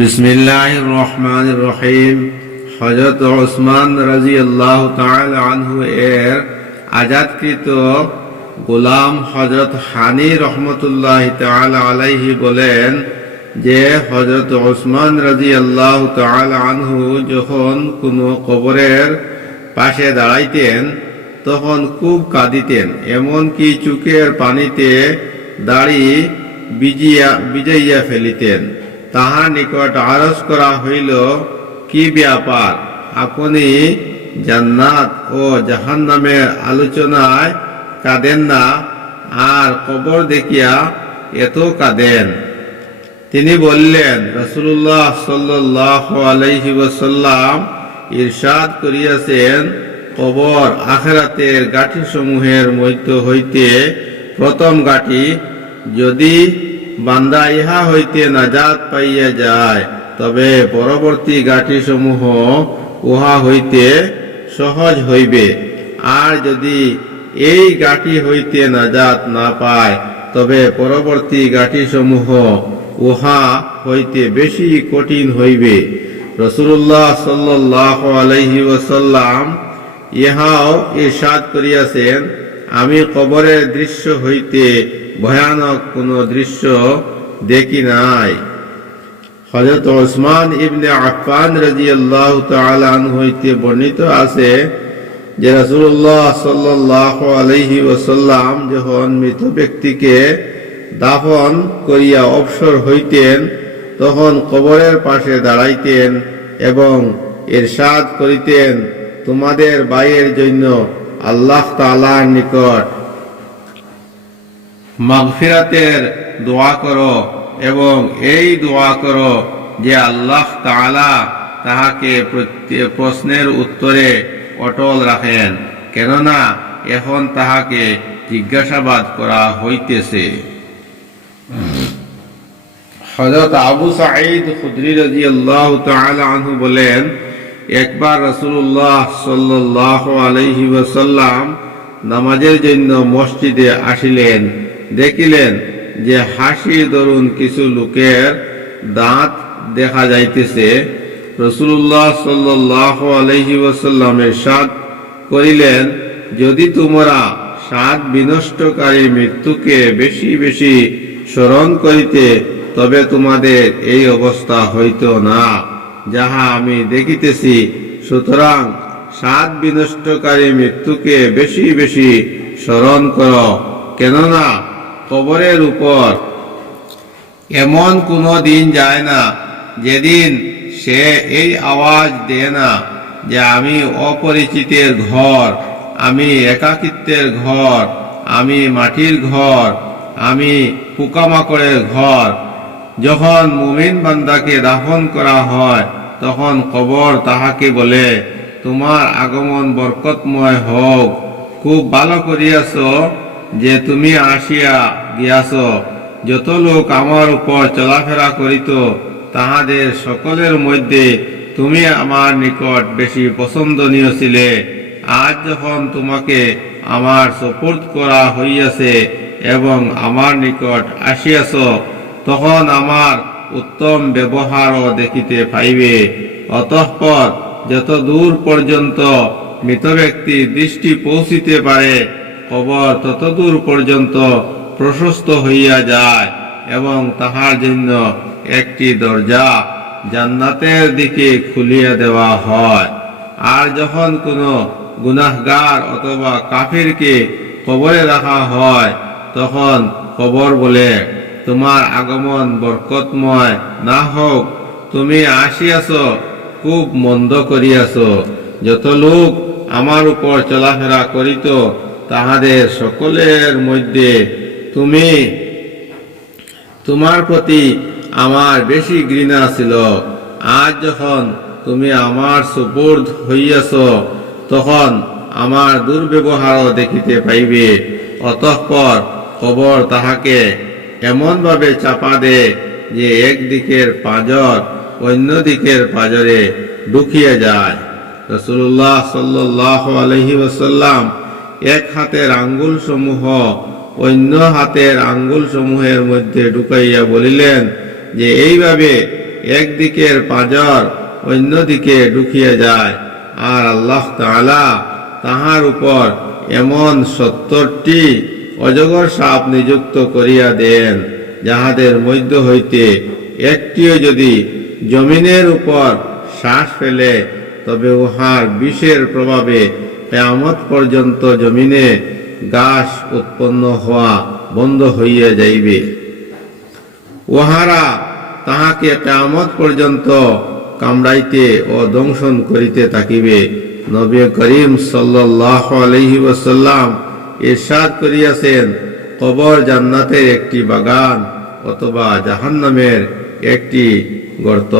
বিসমিল্লাহির রহমানির রহিম। হযরত ওসমান রাদিয়াল্লাহু তাআলা আনহু এর আজাদকৃত গোলাম হযরত হানি রহমতুল্লাহি তাআলা আলাইহি বলেন যে হযরত ওসমান রাদিয়াল্লাহু তাআলা আনহু যখন কোনো কবরের পাশে দাঁড়াইতেন তখন খুব কাঁদিতেন, এমনকি চোখের পানিতে দাড়ি ভিজাইয়া ফেলিতেন। তাহার নিকট আরজ করা হইল, কি ব্যাপার, আপনি জান্নাত ও জাহান্নামের আলোচনায় কাঁদেন না, আর কবর দেখিয়া এত কাঁদেন? তিনি বললেন, রাসূলুল্লাহ সাল্লাল্লাহু আলাইহি ওয়াসাল্লাম ইরশাদ করিয়াছেন, কবর আখিরাতের গাঁঠিসমূহের মধ্য হইতে প্রথম গাঁঠি। যদি বান্দা ইহা হইতে নাজাত পাইয়া যায় তবে পরবর্তী গাঁঠিসমূহ উহা হইতে সহজ হইবে, আর যদি এই গাঁঠি হইতে নাজাত না পায় তবে পরবর্তী গাঁঠিসমূহ উহা হইতে বেশি কঠিন হইবে। রাসূলুল্লাহ সাল্লাল্লাহু আলাইহি ওয়াসাল্লাম ইহাও ইরশাদ করিয়াছেন, আমি কবরের দৃশ্য হইতে ভয়ানক কোন দৃশ্য দেখি নাই। হযরত ওসমান ইবনে আফফান রাদিয়াল্লাহু তাআলা আনহু হইতে বর্ণিত আছে যে রাসূলুল্লাহ সাল্লাল্লাহু আলাইহি ওয়াসাল্লাম যখন মৃত ব্যক্তিকে দাফন করিয়া অবসর হইতেন তখন কবরের পাশে দাঁড়াইতেন এবং ইরশাদ করিতেন, তোমাদের ভাইয়ের জন্য আল্লাহ তাআলার নিকট মাগফিরাতের দোয়া করো এবং এই দোয়া করো যে আল্লাহ তাআলা তাহাকে প্রশ্নের উত্তরে অটল রাখেন, কেননা এখন তাহাকে জিজ্ঞাসাবাদ করা হইতেছে। হযরত আবু সাঈদ খুদরি রাদিয়াল্লাহু তাআলা আনহু বলেন, একবার রাসূলুল্লাহ সাল্লাল্লাহু আলাইহি ওয়াসাল্লাম নামাজের জন্য মসজিদে আসিলেন, দেখিলেন যে হাসি দরুন কিছু লোকের দাঁত দেখা যাইতেছে। রাসূলুল্লাহ সাল্লাল্লাহু আলাইহি ওয়াসাল্লাম ইরশাদ করিলেন, যদি তোমরা সাত বিনষ্টকারী মৃত্যুকে বেশি বেশি স্মরণ করিতে তবে তোমাদের এই অবস্থা হইত না যাহা আমি দেখিতেছি। সুতরাং সাত বিনষ্টকারী মৃত্যুকে বেশি বেশি স্মরণ কর, কেননা কবরের উপর এমন কোনো দিন যায় না যেদিন সে এই আওয়াজ দেয় না যে আমি অপরিচিতের ঘর, আমি একাকিত্বের ঘর, আমি মাটির ঘর, আমি পোকামাকড়ের ঘর। যখন মুমিন বান্দাকে দাফন করা হয় তখন কবর তাহাকে বলে, তোমার আগমন বরকতময় হোক, খুব ভালো করিয়াছ যে তুমি আসিয়া গিয়াছ। যত লোক আমার উপর চলাফেরা করিত তাহাদের সকলের মধ্যে তুমি আমার নিকট বেশি পছন্দনীয় ছিলে। আজ যখন তোমাকে আমার সুপুর্দ করা হইয়াছে এবং আমার নিকট আসিয়াছ তখন আমার উত্তম ব্যবহারও দেখিতে পাইবে। অতঃপর যত দূর পর্যন্ত মৃত ব্যক্তির দৃষ্টি পৌঁছিতে পারে কবর তত দূর পর্যন্ত প্রশস্ত হইয়া যায় এবং তাহার জন্য একটি দরজা জান্নাতের দিকে খুলিয়া দেওয়া হয়। আর যখন কোনো গুনাহগার অথবা কাফিরকে কবরে রাখা হয় তখন কবর বলে, তোমার আগমন বরকতময় না হোক, তুমি আসিয়াছ খুব মন্দ করিয়াছ। যত লোক আমার উপর চলাফেরা করিত তাহাদের সকলের মধ্যে তোমার প্রতি আমার বেশি ঘৃণা ছিল। আজ যখন তুমি আমার সুপুর্দ হইয়াছ তখন আমার দুর্ব্যবহারও দেখিতে পাইবে। অতঃপর কবর তাহাকে এমনভাবে চাপা দে যে একদিকের পাঁজর অন্য দিকের পাঁজরে ঢুকিয়া যায়। রাসূলুল্লাহ সাল্লাল্লাহু আলাইহি ওয়াসাল্লাম এক হাতের আঙ্গুল সমূহ অন্য হাতের আঙ্গুল সমূহের মধ্যে ঢুকাইয়া বলিলেন যে এইভাবে একদিকের পাঁজর অন্যদিকে ঢুকিয়ে যায়, আর আল্লাহ তাআলা তাহার উপর এমন 70টি অজগর সাপ নিযুক্ত করিয়া দেন, যাহাদের মধ্য হইতে একটিও যদি জমিনের উপর শ্বাস ফেলে, তবে উহার বিষের প্রভাবে কিয়ামত পর্যন্ত জমিনে ঘাস উৎপন্ন হওয়া বন্ধ হইয়া যাইবে। উহারা তাহাকে কিয়ামত পর্যন্ত কামড়াইতে ও দংশন করিতে থাকিবে। নবী করিম সাল্লাল্লাহু আলাইহি ওয়াসাল্লাম ইরশাদ করিয়াছেন, কবর জান্নাতের একটি বাগান অথবা জাহান্নামের একটি গর্ত।